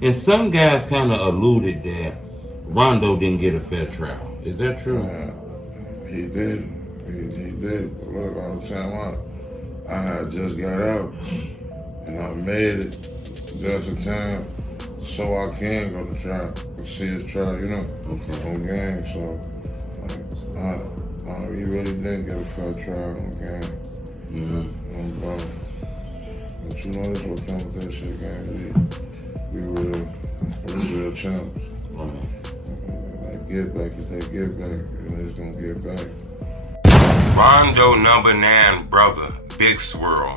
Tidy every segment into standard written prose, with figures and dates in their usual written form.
And some guys kind of alluded that Rondo didn't get a fair trial. Is that true? He did. He did. But look, all the time I had just got out and I made it just in time so I can go to trial, see his trial, Okay. on game. So, he really didn't get a fair trial on game. Mm-hmm. But you know, this what comes with that shit, gang. We real champs. That get back is that get back, and it's gonna get back. Rondonumbanine brother, Big Swirl.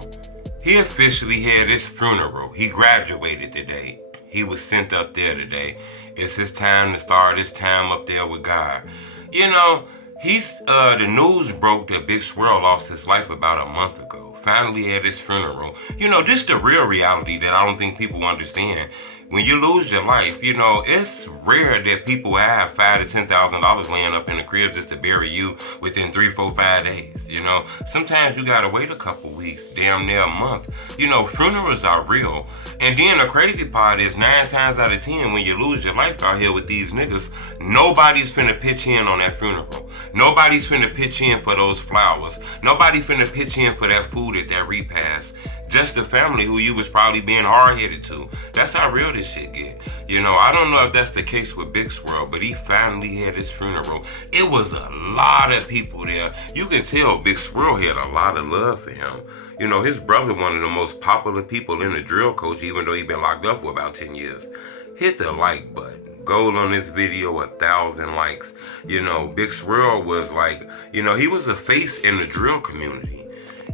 He officially had his funeral. He graduated today. He was sent up there today. It's his time to start his time up there with God. You know, the news broke that Big Swirl lost his life about a month ago. Finally at his funeral. You know, this is the real reality that I don't think people understand. When you lose your life, you know, it's rare that people have $5,000 to $10,000 laying up in the crib just to bury you within 3, 4, 5 days. You know, sometimes you gotta wait a couple weeks, damn near a month. You know, funerals are real. And then the crazy part is 9 times out of 10, when you lose your life out here with these niggas, nobody's finna pitch in on that funeral. Nobody's finna pitch in for those flowers. Nobody finna pitch in for that food at that repast. Just the family who you was probably being hard-headed to. That's how real this shit get. You know, I don't know if that's the case with Big Swirl, but he finally had his funeral. It was a lot of people there. You can tell Big Swirl had a lot of love for him. You know, his brother, one of the most popular people in the drill coach, even though he been locked up for about 10 years. Hit the like button. Goal on this video, 1,000 likes. You know, Big Swirl was like, you know, he was a face in the drill community.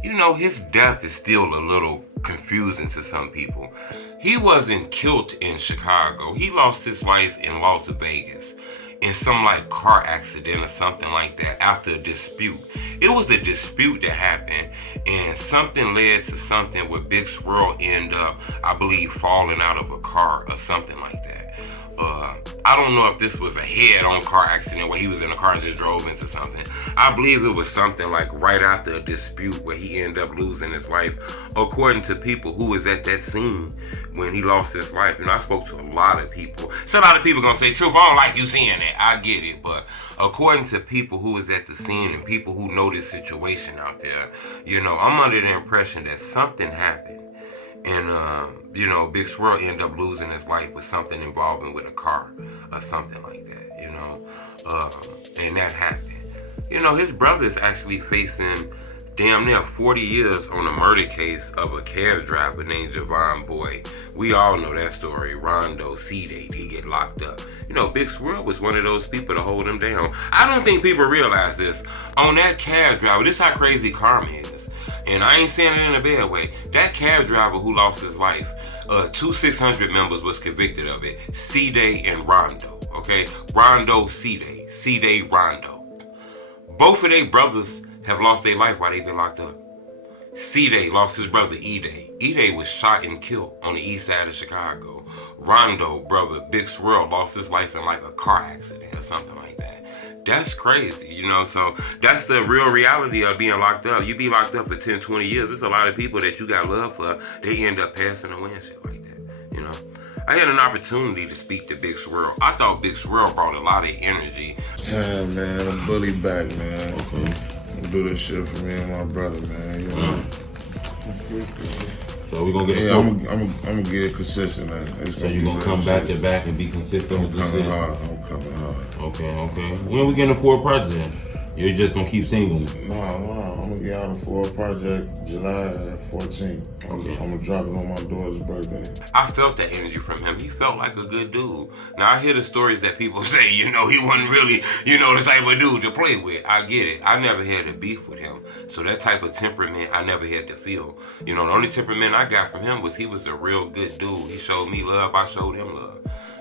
You know, his death is still a little confusing to some people. He wasn't killed in Chicago. He lost his life in Las Vegas in some like car accident or something like that after a dispute. It was a dispute that happened and something led to something where Big Swirl ended up, I believe, falling out of a car or something like that. I don't know if this was a head-on car accident where he was in a car and just drove into something. I believe it was something like right after a dispute where he ended up losing his life, according to people who was at that scene when he lost his life. You know, I spoke to a lot of people. So a lot of people gonna say, "Truth, I don't like you saying that." I get it, but according to people who was at the scene and people who know this situation out there, you know, I'm under the impression that something happened. And, you know, Big Swirl ended up losing his life with something involving with a car or something like that, you know. And that happened. You know, his brother is actually facing damn near 40 years on a murder case of a cab driver named Javon Boy. We all know that story. Rondo, C-Date, he get locked up. You know, Big Swirl was one of those people to hold him down. I don't think people realize this. On that cab driver, this is how crazy karma is. And I ain't saying it in a bad way. That cab driver who lost his life, 2 600 members was convicted of it. C-Day and Rondo, okay? Rondo, C-Day. C-Day, Rondo. Both of their brothers have lost their life while they've been locked up. C-Day lost his brother E-Day. E-Day was shot and killed on the east side of Chicago. Rondo, brother, Big Swirl, lost his life in like a car accident or something like that. That's crazy, you know, so that's the real reality of being locked up. You be locked up for 10, 20 years. There's a lot of people that you got love for. They end up passing away and shit like that, you know. I had an opportunity to speak to Big Swirl. I thought Big Swirl brought a lot of energy. Time, man. I'm bully back, man. Okay. I'm do this shit for me and my brother, man. You know. So we're gonna get I'm gonna get it consistent, man. So you're gonna come back to back and be consistent with this shit? I'm coming hard. Okay. When we getting a full project? You're just gonna keep singling? No, I'm gonna get out of full project July 14th. Okay. I'm gonna drop it on my daughter's birthday. I felt that energy from him. He felt like a good dude. Now I hear the stories that people say, you know, he wasn't really, you know, the type of dude to play with. I get it. I never had a beef with him. So that type of temperament I never had to feel. You know, the only temperament I got from him was he was a real good dude. He showed me love, I showed him love.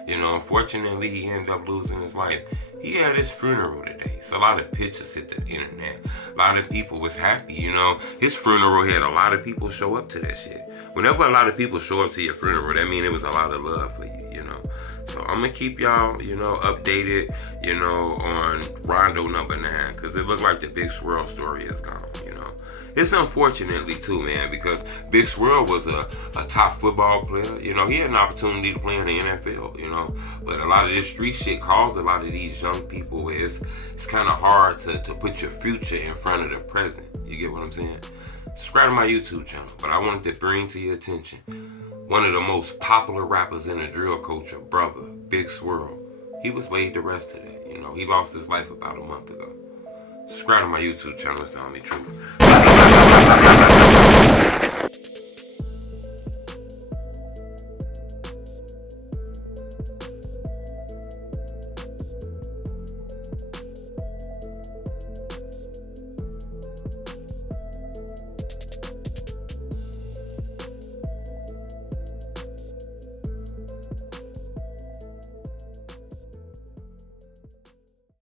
You know, unfortunately, he ended up losing his life. He had his funeral today. So a lot of pictures hit the internet. A lot of people was happy, you know. His funeral had a lot of people show up to that shit. Whenever a lot of people show up to your funeral, that means it was a lot of love for you, you know. So I'm going to keep y'all, you know, updated, you know, on Rondonumbanine, because it looked like the Big Swirl story is gone, you know. It's unfortunately too, man, because Big Swirl was a top football player. You know, he had an opportunity to play in the NFL, you know. But a lot of this street shit caused a lot of these young people where it's kind of hard to put your future in front of the present. You get what I'm saying? Subscribe to my YouTube channel. But I wanted to bring to your attention one of the most popular rappers in the drill culture, brother, Big Swirl. He was laid to rest today. You know, he lost his life about a month ago. Subscribe to my YouTube channel. It's the only truth.